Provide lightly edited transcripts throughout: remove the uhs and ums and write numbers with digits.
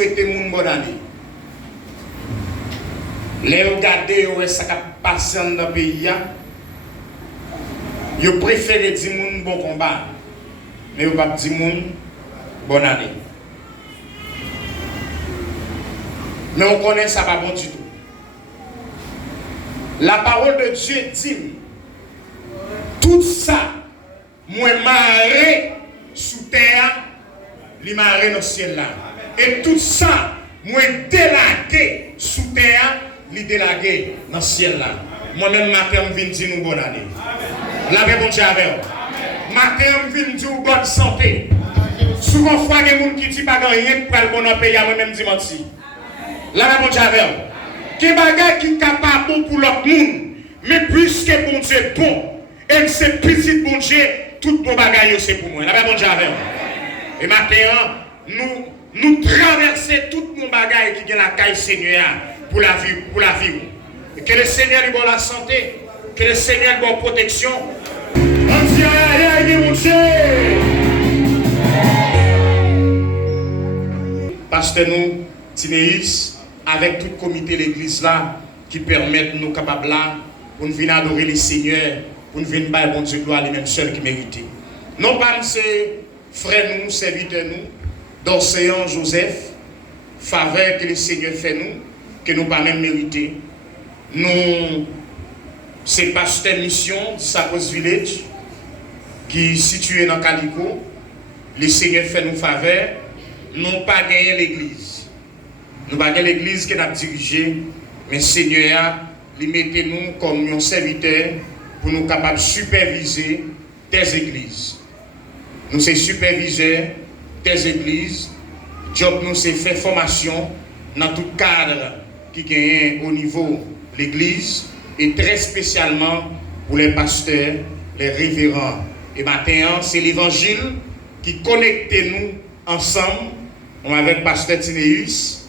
souhaiter mon bonne année. Les regarder où est-ce qui passe dans le pays. Vous préférez dire mon bon combat, mais vous ne pas dire mon bonne année. Mais on connaît ça pas bon du tout. La parole de Dieu dit, tout ça, moi marré sous terre, li marré dans le ciel là. Et tout ça, moi délagué sous terre, li délagué dans le ciel là. Moi-même, matin, je viens dire nous bonne année. La paix, bon Dieu avec vous. Matin, je viens dire bonne santé. Souvent, fois, il y a des gens qui disent pas rien pour le bon pays, moi-même, je menti. La paix, bon Dieu avec vous. Quel bagage qui est capable pour l'autre monde, mais puisque bon Dieu est bon, et que c'est petit bon Dieu, tout bon bagage c'est pour moi. La paix, bon Dieu avec vous. Et maintenant, nous traversons tout mon bagage qui est la caille Seigneur pour la vie. Et que le Seigneur lui donne la santé, que le Seigneur lui donne la protection. On dit aïe, mon Dieu. Pasteur nous, Tinéus, avec tout le comité de l'église là, qui permettent nous capables là, pour nous venir adorer les seigneurs, pour nous venir faire bon Dieu gloire les mêmes seuls qui méritent. Non pas c'est frères nous, serviteurs nous, d'Océan Joseph, faveur que le Seigneur fait nous, que nous pas même mériter. Nous, c'est pasteur mission de Sapos Village, qui est situé dans Calico. Le Seigneur fait nous faveur, nous pas gagné l'église. Nous pas gagné l'église que nous avons dirigée, mais le Seigneur, il mettez nous comme un serviteur pour nous capables de superviser des églises. Nous sommes superviseurs des églises. Job nous c'est faire formation dans tout cadre qui gagne au niveau de l'église et très spécialement pour les pasteurs, les révérends. Et maintenant, c'est l'évangile qui connecte nous ensemble avec pasteur Tinéus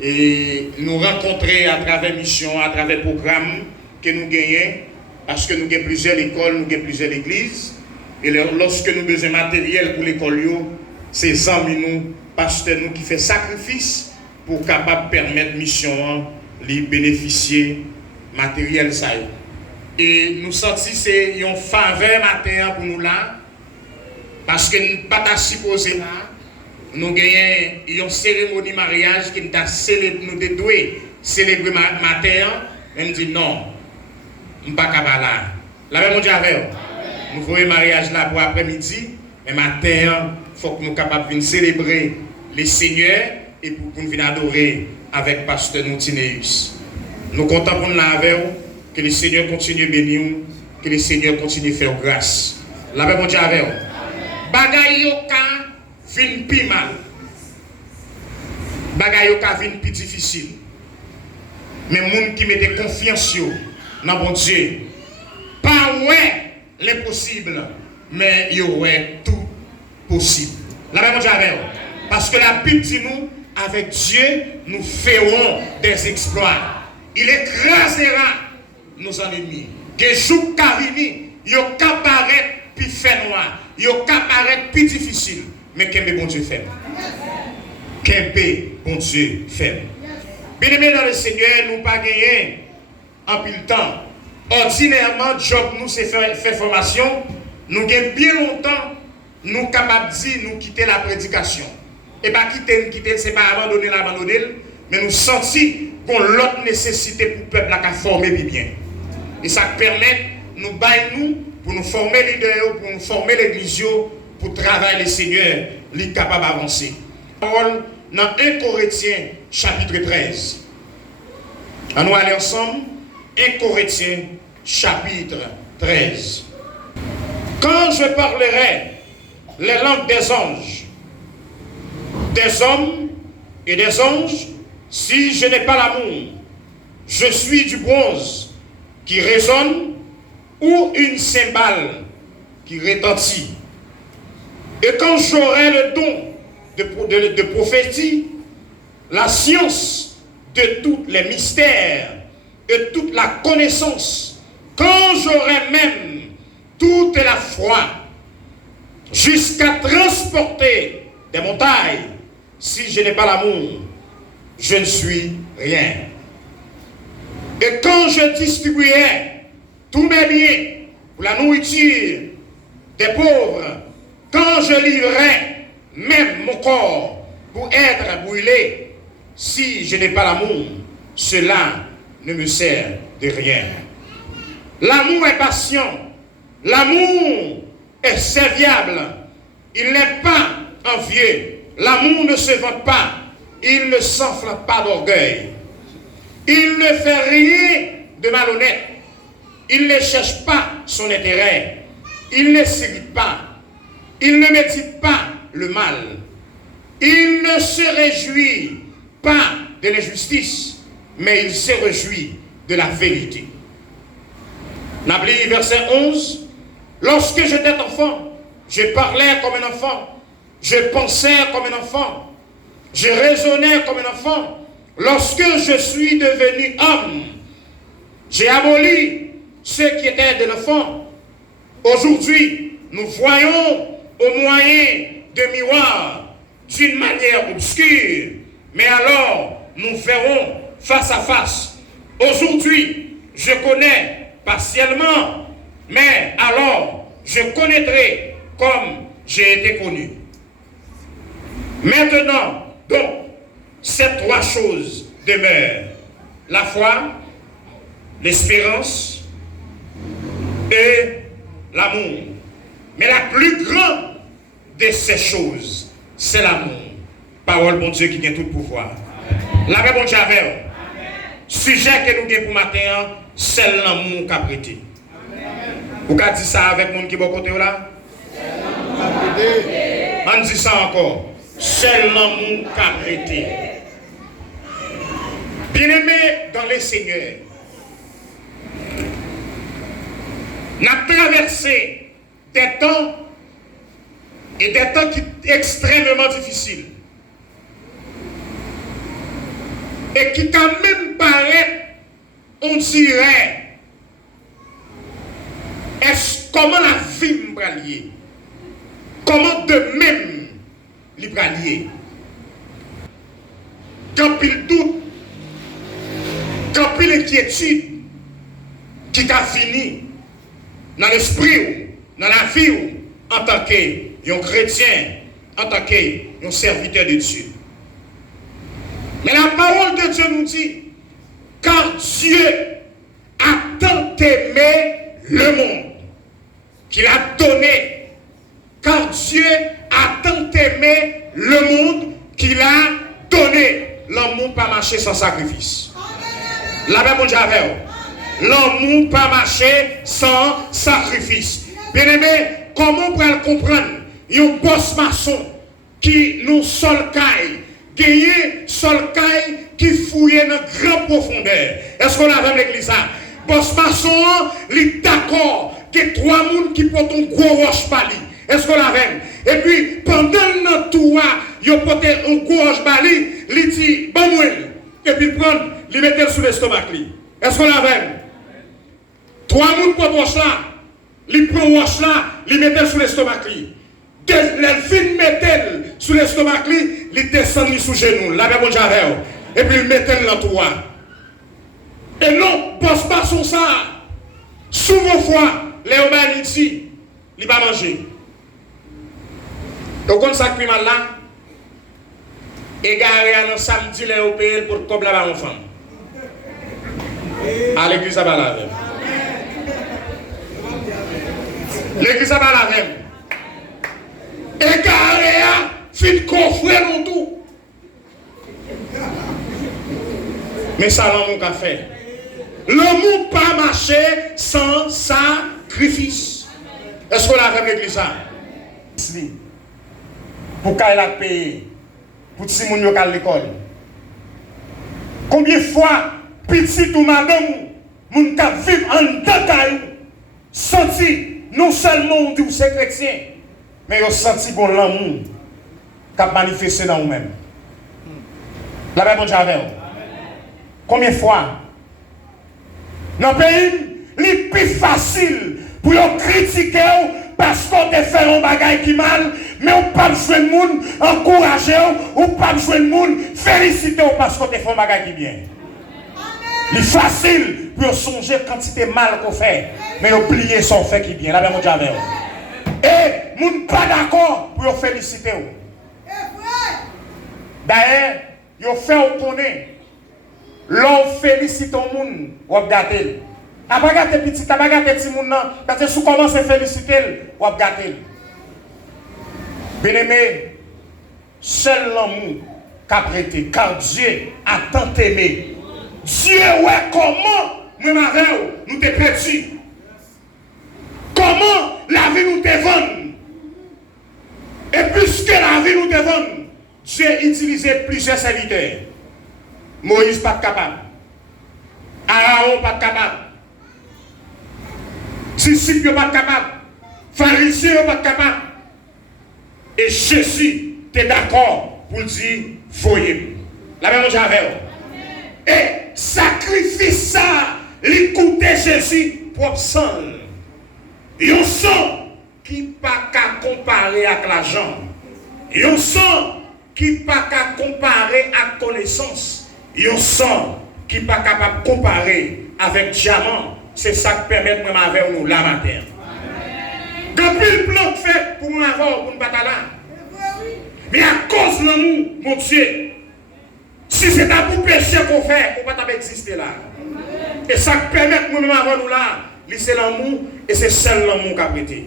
et nous rencontrer à travers mission, à travers programme que nous gagnons parce que nous avons plusieurs écoles, nous avons plusieurs églises et lorsque nous avons besoin de matériel pour l'école, c'est amis nous, pasteurs nous qui fait sacrifice pour capable permettre mission de bénéficier matériel ça. Et nous sentons c'est une faveur matin pour nous là parce que nous ne pas supposé là nous gagnons une cérémonie mariage qui nous a célébré nous devons célébrer matin et nous dit non nous pas capable là. La même Dieu avec nous voyons mariage là pour après-midi mais matin il faut que nous capables de venir célébrer les seigneurs et pour nous venir adorer avec pasteur Tinéus. Nous comptons pour nous avec vous, que le Seigneur continue à bénir nous, que le Seigneur continue à faire grâce. La paix, mon Dieu, avec vous. Bagay yoka vin pi mal. Bagay yoka vin pi difficile. Mais moun qui mette confiance dans bon Dieu, pas ouais l'impossible, mais yo ouais tout possible. La paix, mon Dieu, avec vous. Parce que la Bible dit nous, avec Dieu, nous ferons des exploits. Il écrasera nos ennemis. Que jour Karini, il apparaît plus fait noir, il apparaît plus difficile. Mais qu'est-ce bon Dieu fait? Qu'est-ce bon Dieu fait? Bien-aimés dans le Seigneur, nous pas gagné en pile temps. Ordinairement, job nous c'est faire formation. Nous gagnons bien longtemps, nous capables de dire, nous quitter la prédication. Et pas quitter, c'est pas abandonner, mais nous sentir qu'on a l'autre nécessité pour le peuple à former bien. Et ça permet nous bailler pour nous former les leaders, pour nous former l'église, pour travailler le Seigneur, les capable d'avancer. Parole dans 1 Corinthiens chapitre 13. On va aller ensemble. 1 Corinthiens chapitre 13. Quand je parlerai les langues des anges, des hommes et des anges, si je n'ai pas l'amour, je suis du bronze qui résonne ou une cymbale qui retentit. Et quand j'aurai le don de prophétie, la science de tous les mystères et toute la connaissance, quand j'aurai même toute la foi, jusqu'à transporter des montagnes, si je n'ai pas l'amour, je ne suis rien. Et quand je distribuais tous mes biens pour la nourriture des pauvres, quand je livrais même mon corps pour être brûlé, si je n'ai pas l'amour, cela ne me sert de rien. L'amour est patient, l'amour est serviable, il n'est pas envieux, l'amour ne se vante pas, il ne s'enfle pas d'orgueil, il ne fait rien de malhonnête, il ne cherche pas son intérêt, il ne s'irrite pas, il ne médite pas le mal, il ne se réjouit pas de l'injustice, mais il se réjouit de la vérité. N'abli verset 11, lorsque j'étais enfant, je parlais comme un enfant, je pensais comme un enfant, je raisonnais comme un enfant. Lorsque je suis devenu homme, j'ai aboli ce qui était de l'enfant. Aujourd'hui, nous voyons au moyen de miroirs d'une manière obscure, mais alors nous verrons face à face. Aujourd'hui, je connais partiellement, mais alors je connaîtrai comme j'ai été connu. Maintenant, donc, ces trois choses demeurent: la foi, l'espérance et l'amour. Mais la plus grande de ces choses, c'est l'amour. Parole bon Dieu qui vient tout pouvoir. La paix bon Dieu avec. Sujet que nous avons pour matin, c'est l'amour qu'a prêté. Vous pouvez dire ça avec mon qui est bon côté là? On dit ça encore. C'est l'amour qu'a prêté. Bien-aimés dans les seigneurs, nous avons traversé des temps et des temps qui sont extrêmement difficiles. Et qui quand même paraît, on dirait, comment la vie me bralier? Comment de même les bralier? Quand il doute, quand il inquiétude, qui t'a fini dans l'esprit, dans la vie, en tant qu'un chrétien, en tant qu'un serviteur de Dieu. Mais la parole de Dieu nous dit, car Dieu a tant aimé le monde, qu'il a donné, car Dieu a tant aimé le monde, qu'il a donné. L'amour pas marcher sans sacrifice. La même chose avec vous. L'amour pas marcher sans sacrifice. Bien aimé, comment on peut le comprendre? Un boss maçon qui nous sol caille, gagné sol caille qui fouille dans grande profondeur. Est-ce qu'on a vu l'église ça? Boss maçon, il est d'accord que trois personnes qui portent un gros roche pali. Est-ce qu'on a vu? Et puis pendant notre tour, il porte un gros roche pali, il dit bon et puis il prend, il met sous l'estomac. Est-ce qu'on a vu? Trois personnes portent roche là, il prend roche là, il met sous l'estomac. Les filles mettent sous l'estomac, ils descendent sous genou, la même javel, et puis ils mettent dans le toit. Et non, bosse pas son ça. Sous vos fois, les obéis ici, ils ne vont pas manger. Donc, on s'accueille mal là, égaré à samedi, les obéis pour comme la femme. À l'église, ça va la même. L'église, ça va la même. Égaré à fin coffrer nous tout. Mais ça, l'amour qu'a fait. L'amour pas marcher sans sacrifice. Est-ce qu'on a fait l'église ça? Pour qu'elle a payé, pour que Simon yo à l'école. Combien de fois, petit ou madame, moun ka vivre en détail, senti non seulement on dit que c'est chrétien, mais ils ont senti bon l'amour qui a manifesté dans vous-même. La même chose avec vous. Combien de fois? Dans le pays, c'est plus facile pour critiquer parce qu'on te fait un bagage qui mal, mais on pas besoin de monde encourager ou pas besoin de monde féliciter parce que tu fais un bagage qui bien. Il est facile pour songer quantité mal qu'on fait, mais oublier son fait qui bien. Là, mon Dieu, et moun pas d'accord pour féliciter. D'ailleurs, yo fait ou connaît. L'on félicite au monde, ou gâter. A pas gâter petit, a pas gâter petit monde non, parce que si commence à féliciter, ou gâter. Bien-aimé, seul l'amour qu'a prêté, car Dieu a tant aimé. Dieu ouais comment nous t'es perdu. Comment la vie nous te vend. Et puisque la vie nous te vend, Dieu a utilisé plusieurs serviteurs. Moïse pas capable. Aaron pas capable. Disciples pas capable. Pharisiens pas capable. Et Jésus t'es d'accord pour dire voyez. La même chose avec. Et sacrifice ça, l'écouter Jésus pour sang. Un sang qui pas qu'à comparer avec l'argent. Un sang qui pas qu'à comparer avec connaissance. Un sang qui n'est pas capable de comparer avec diamant. C'est ça qui permet de avec nous la matin. Quand il plan fait pour nous avoir pour nous battre là. Mais à cause de nous, mon Dieu, si c'est à pour péché qu'on fait, on ne peut pas exister là. Et ça qui permet de nous avoir nous là, c'est l'amour et c'est seul l'amour qui a prêté.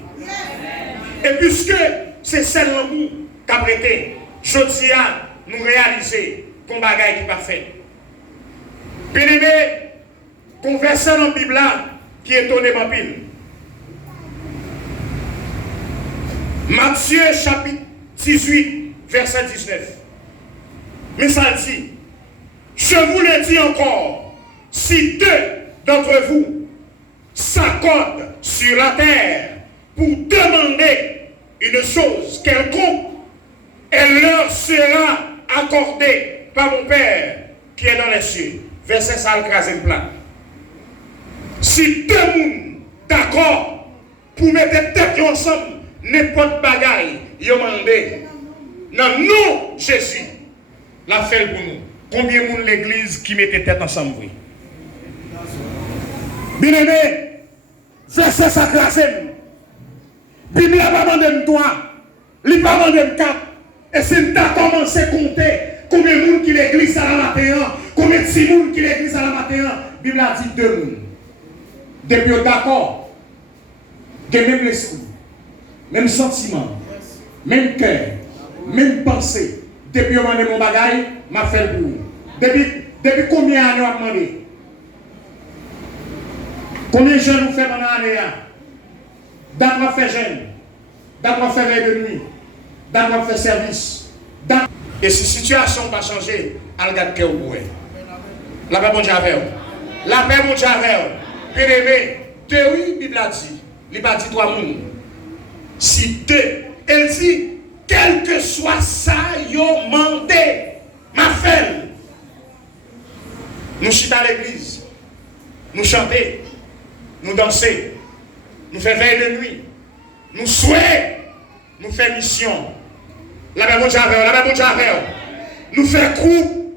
Et puisque c'est seul l'amour qui a prêté, je dis à nous réaliser qu'on bagaille qui n'est pas fait. Bien-aimé, qu'on verset dans la Bible là, qui est étonné ma pile. Matthieu chapitre 18, verset 19. Mais ça dit, je vous le dis encore, si deux d'entre vous s'accordent sur la terre pour demander une chose quelconque, elle leur sera accordée par mon Père qui est dans les cieux. Verset ça, le crasé plat. Si deux personnes d'accord pour mettre tête ensemble, n'importe bagaille, ils ont demandé. Non, nous, Jésus, l'a fait pour nous. Combien de monde l'église qui mettait tête ensemble? Oui. Bien aimé, verset ça crasé. Bible n'a pas demandé de toi, il n'a pas demandé de quatre. Et si tu as commencé à compter combien de monde qui l'église à la matin, combien de monde qui l'église à la matin, la Bible a dit deux personnes. Depuis d'accord, que même l'esprit, même sentiment, même cœur, même pensée, depuis on m'a demandé mon bagage, m'a fait le bout. Depuis combien d'années on a demandé? Combien de jeunes vous faites pendant l'année? D'abord faire jeune, d'abord faire veille de nuit, d'abord faire service. Et si la situation n'a pas changé, elle regarde que vous pouvez. La paix, mon Dieu, avec vous. La paix, mon Dieu, avec vous. Bien-aimé, deux, oui, la Bible a dit. Il n'a pas dit trois mondes. Si deux, elle dit, quel que soit ça, yo mandé, ma femme. Nous chutons à l'église, nous chantons, nous dansons, nous faisons veille de nuit, nous souhaitons, nous faisons mission. La paix, mon Dieu, avec vous. La paix, mon Dieu, avec vous. Nous faisons groupe,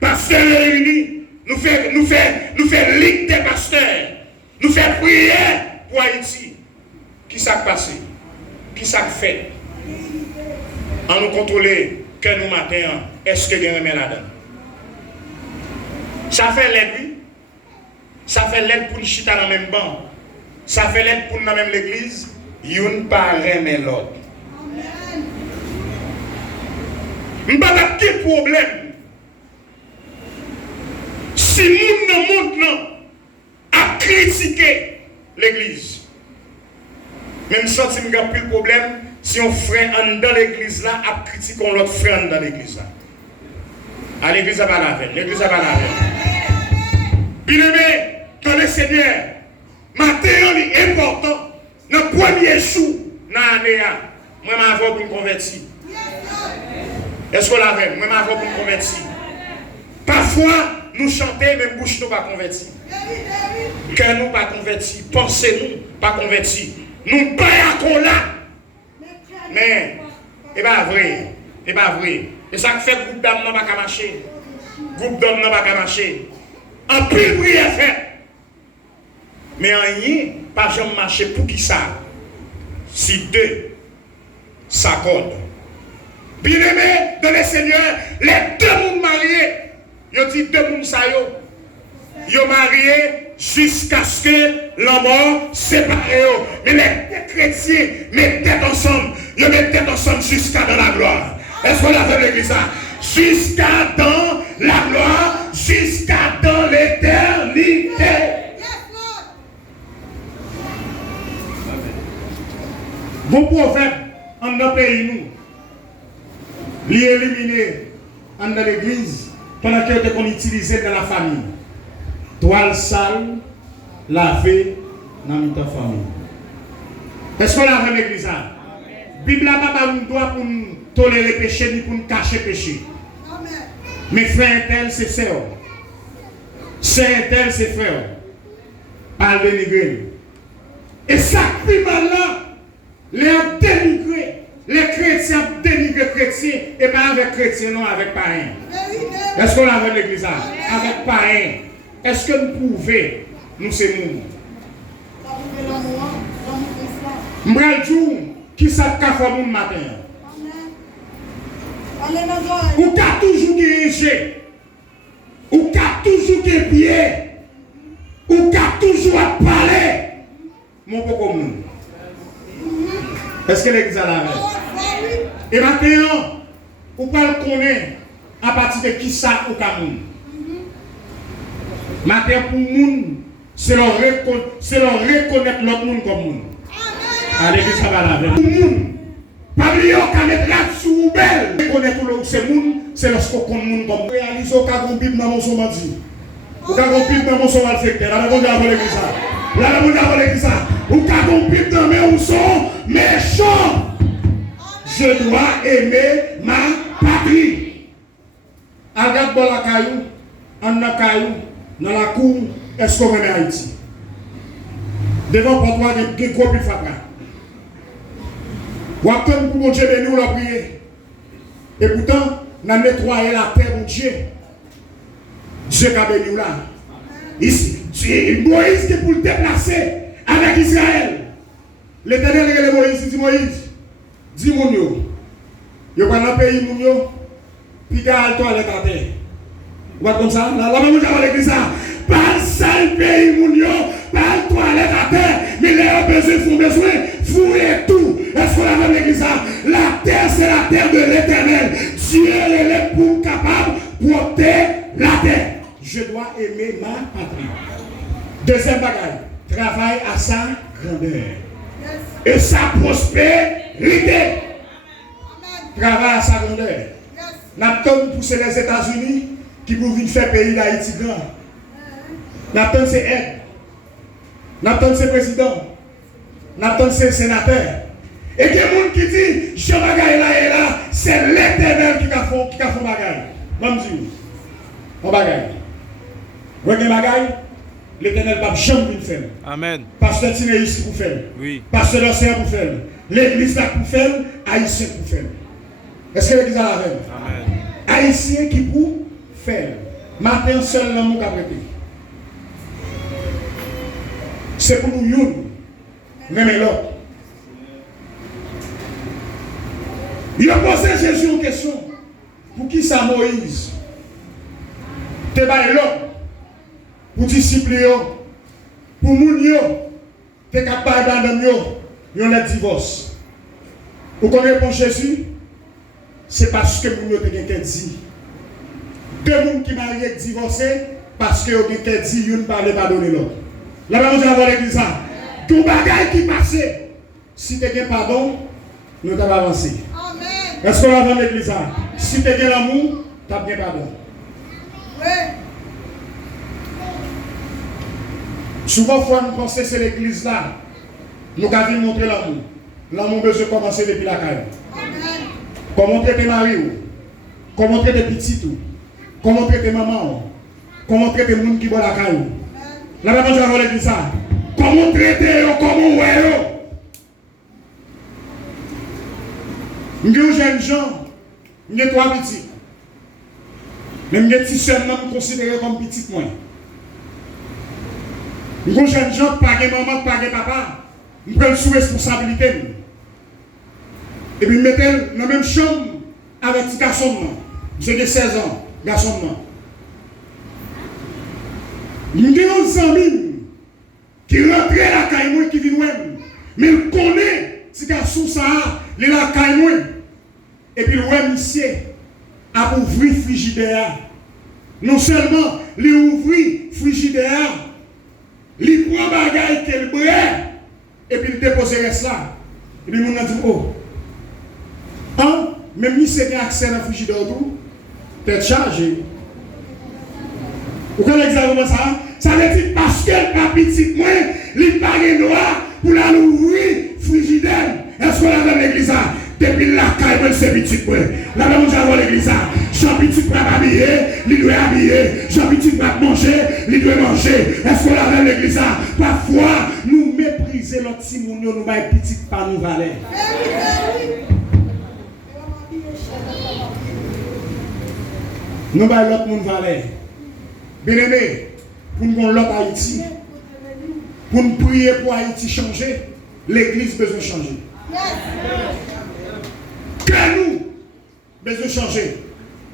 pasteurs réunis. Nous faisons ligue des pasteurs. Nous faisons prière pour Haïti. Qui s'est passé? Qui s'est fait? En nous contrôler que nous matin, est-ce que nous avons là-dedans? Ça fait l'aide, oui. Ça fait l'aide pour nous chiter dans le même banc. Ça fait l'aide pour nous dans la même l'église. Yon pas remet l'autre. Nous n'avons pas de problème. Si nous a critiqué l'église, même si nous avons plus de problème, si on frère dans l'église là, a critiqué l'autre frère dans l'église là. À l'église à Balavel, l'église à Balavel. Bien-aimé, dans le Seigneur, matin est important. Dans le premier jour, dans l'année, moi je vais pour me convertir. Est-ce que vous l'avez? Moi je vais pour me convertir. Parfois, nous chantons, même bouche nous pas convertis. Cœur nous pas convertis. Pensez nous pas convertis. Nous pas là. Mais Et pas vrai. Et pas vrai. Et ça fait groupe d'âme n'a pas marcher. Groupe d'hommes n'a pas marcher. En plus prière fait. Mais en rien, pas jamais marcher pour qui ça. Si deux s'accordent. Bien aimé dans le Seigneur, les deux mondes mariés, ils dit deux mondes ça yo. Ils mariés jusqu'à ce que la mort sépare. Mais les deux chrétiens mettent tête ensemble. Ils mettent tête ensemble jusqu'à dans la gloire. Est-ce qu'on a fait l'église ça? Jusqu'à dans la gloire, jusqu'à dans l'éternité. Bon prophète, en notre pays, nous, l'y éliminer en dans l'église pendant qu'on utilisait dans la famille. Toile sale, laver dans notre famille. Est-ce qu'on a fait l'église ça? La Bible n'a pas nous droit pour nous tolérer le péché ni pour nous cacher le péché. Mais frère tel, c'est sœur. Sœur tel, c'est frère. Pas le dénigrer. Et ça, plus mal là, les dénigrés, les chrétiens dénigrent les chrétiens, et pas avec chrétiens, non, avec païens. Est-ce qu'on a fait l'église ça? Avec païens. Est-ce que nous pouvons, nous c'est nous? M'bral qui ça qu'a fait mon matin? Ou qu'a toujours guéri, ou qu'a toujours guéri, ou qu'a toujours parlé, mon pauvre monde. Est-ce que l'église a la veille? Et maintenant, ou pas le connaître à partir de qui ça ou Cameroun? Maintenant, pour le monde, c'est leur reconnaître l'autre monde comme monde. À l'église, ça va la veille. Pour le monde, pas oublier qu'à mettre là-dessous belle. Reconnaître l'autre, c'est monde, c'est lorsqu'on connaît le monde comme monde. Réaliser au cas où Bible dans mon son dit. Au cas où Bible dans mon son va le faire. Là, on va l'église ça. Là, on va l'église ça. Au cas où Bible dans mon son méchant. Je dois aimer ma patrie. Regarde dans la caillou, en la caillou, dans la cour, est-ce qu'on remet Haïti? Devant pour toi, il y a des gros plus fatras. Ou attendre pour mon Dieu béni ou la prier. Et pourtant, on a nettoyé la terre, mon Dieu. Dieu qui a béni là. Moïse qui est pour le déplacer avec Israël. L'Éternel regarde Moïse, dit Moïse, dis mon yo. Yo pas dans le pays mon yo. Puis t'as toi les terre. Ou pas comme ça? Là même on l'église ça. Pas ça le pays mon yo. Pas toi les terre. Mais les besoin fouiller tout. Est-ce qu'on a l'église ça? La terre c'est la terre de l'Éternel. Dieu est pour capable de porter la terre. Je dois aimer ma patrie. Deuxième bagaille, travaille à sa grandeur. Et sa prospérité. Travaille à sa grandeur. N'attendons pour les États-Unis qui pour venir faire pays d'Haïti grand. N'attendons ces aides. N'attendons ces présidents. N'attendons ces sénateurs. Et il y a des gens qui disent, je bagaille là et là, c'est l'Éternel qui a fait bagaille. Même si on bagaille. Vous voyez bagaille, l'Éternel va jamais le faire. Amen. Pasteur Tinéis pour faire. Oui. Pasteur Océan pour faire. L'église là pour faire, Haïtien pour faire. Est-ce que l'église a la veille? Amen. Haïtien qui pour faire. Matin seul l'amour qu'a prêté. C'est pour nous, même l'autre. Il a posé Jésus une question. Pour qui ça Moïse? Te baille l'autre. Pour disciples, pour moun yo, te capable d'abandonner yo, yon le divorce. Vous connaissez pour Jésus? C'est parce que moun yo te gen dit. Deux moun qui mariés divorcés parce que yon gen dit yon parle pas donner l'autre. Là bas nous avons l'église ça. Tout bagay qui passait. Si tu gen pardon, nous t'avons avancé. Amen. Est-ce qu'on a l'église ça? Si tu gen l'amour, tu as bien pardon. Oui. Souvent, fois nous pensons que c'est l'église là. Nous avons montrer l'amour. L'amour besoin de commencer depuis la caille. Comment traiter mari, comment traiter petit, comment traiter maman, comment traiter les gens qui boivent la caille. Là, maintenant, je vais l'église ça. Comment traiter, comment ouais. Nous jeunes gens, nous sommes 3 petits. Mais nous sommes petits seuls, nous considérés comme petits moins. Nous sommes jeunes gens, pas de maman, pas de papa. Nous prenons sous responsabilité. Et puis nous mettons dans la même chambre avec petit garçon. J'ai de 16 ans, garçon. Nous avons des amis qui rentrent à la caille qui viennent. Mais il connaît ce garçon, ça, il est la caille. Et puis, le monsieur a ouvert le frigidaire. Non seulement, il ouvre le frigidaire, il prend le bagage qu'il brûle, et puis il dépose le reste là. Et puis, il a dit, oh, hein, même si c'est accès dans le frigidaire, peut-être chargé. Vous connaissez exactement ça? Ça veut dire parce que le petit moins, il n'a pas de droit pour l'ouvrir le frigidaire. Est-ce qu'on a dans l'église? Depuis la caille, c'est petit point. La même chose dans l'église. Jean petit pas habillé, il doit habiller. Jean petit pas manger, il doit manger. Est-ce qu'on a dans l'église? Parfois, nous méprisons notre Simon, nous avons petit pas nous valer. Nous avons l'autre monde valer. Bien aimé, pour nous avons l'autre Haïti. Pour nous prier pour Haïti changer, l'église besoin changer. Que nous besoin changer.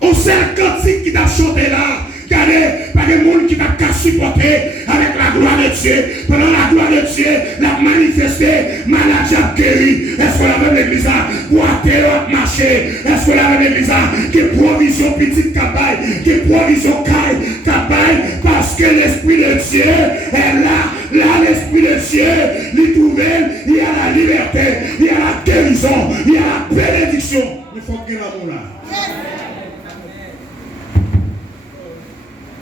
On sait le cantique qui t'a chanté là. Regardez, pas de monde qui t'a supporté avec la gloire de Dieu. Pendant la gloire de Dieu, la manifesté, maladie a guéri. Est-ce qu'on a même l'église pour atterrir, marcher? Est-ce qu'on a même l'église qui est provision petite cabaye, qui est provision cabaye, parce que l'Esprit de Dieu est là. Là, l'Esprit de Dieu, il trouve, il y a la liberté, il y a la guérison, il y a la bénédiction. Il faut qu'il y ait l'amour là.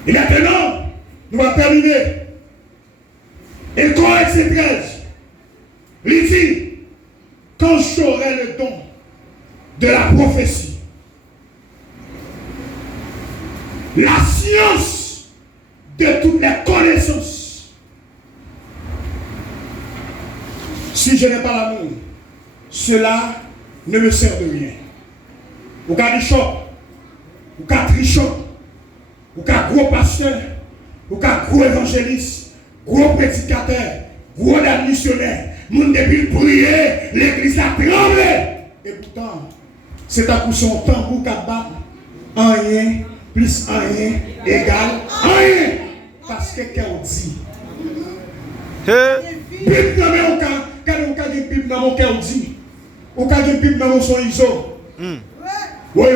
Et maintenant, nous allons terminer. Et Corinthiens 13, il dit, quand j'aurai le don de la prophétie, la science de toutes les connaissances, si je n'ai pas l'amour, cela ne me sert de rien. Ou qu'à Richot, ou qu'à Trichot, ou qu'à gros pasteur, ou qu'à gros évangéliste, gros prédicateur, gros missionnaire, moun depuis prier, l'église a tremblé. Et pourtant, c'est à coup son tambour qu'a battu, rien, plus rien, égal, rien. Parce que qu'elle dit. Bible dans mon cas, quand on a une Bible dans mon cœur dit, on a une Bible dans mon son iso. Oui.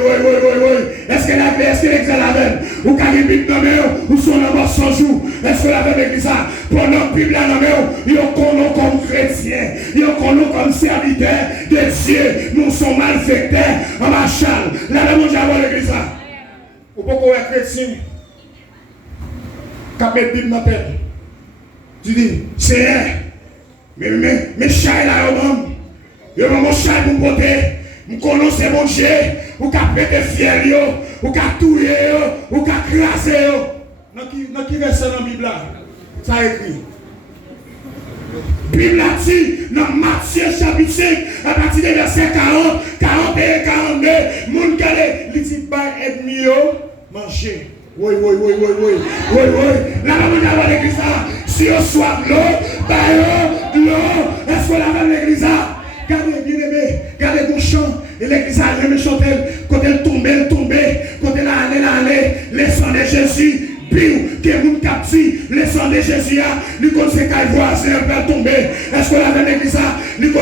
Est-ce que la paix, est-ce que l'église la même? Ou quand il Bible dans ou sont dans mort 100 jours? Est-ce que la même église pendant que Bible dans ils ont connu comme chrétiens, ils ont connu comme serviteurs de Dieu, nous sommes malfaiteurs en marchant. La même chose avant l'église. Ou pourquoi être chrétien? Quand il Bible dans la tête, tu dis, c'est mais chat là, il y a mon chat pour me porter. Nous connaissons mon Dieu, ou qu'à péter fier, ou qu'à touiller, ou qu'à craser. Dans qui verset dans la Bible là? Ça écrit. Bible a dit, dans Matthieu chapitre 5, à partir des versets 40, 41, 42, moun gade, il dit, bah, ennemi, manger. Oui. La maman de l'église, si on soit l'eau, bah, l'eau, est-ce qu'on a dans l'église? Gardez bien aimé, gardez mon chant, et l'église a jamais chanté, quand elle tombait, quand elle allait, le sang de Jésus, biou, que vous captivez, le sang de Jésus, nous connaissons qu'à voisin, elle peut tomber. Est-ce qu'on a dans l'église, nous connaissons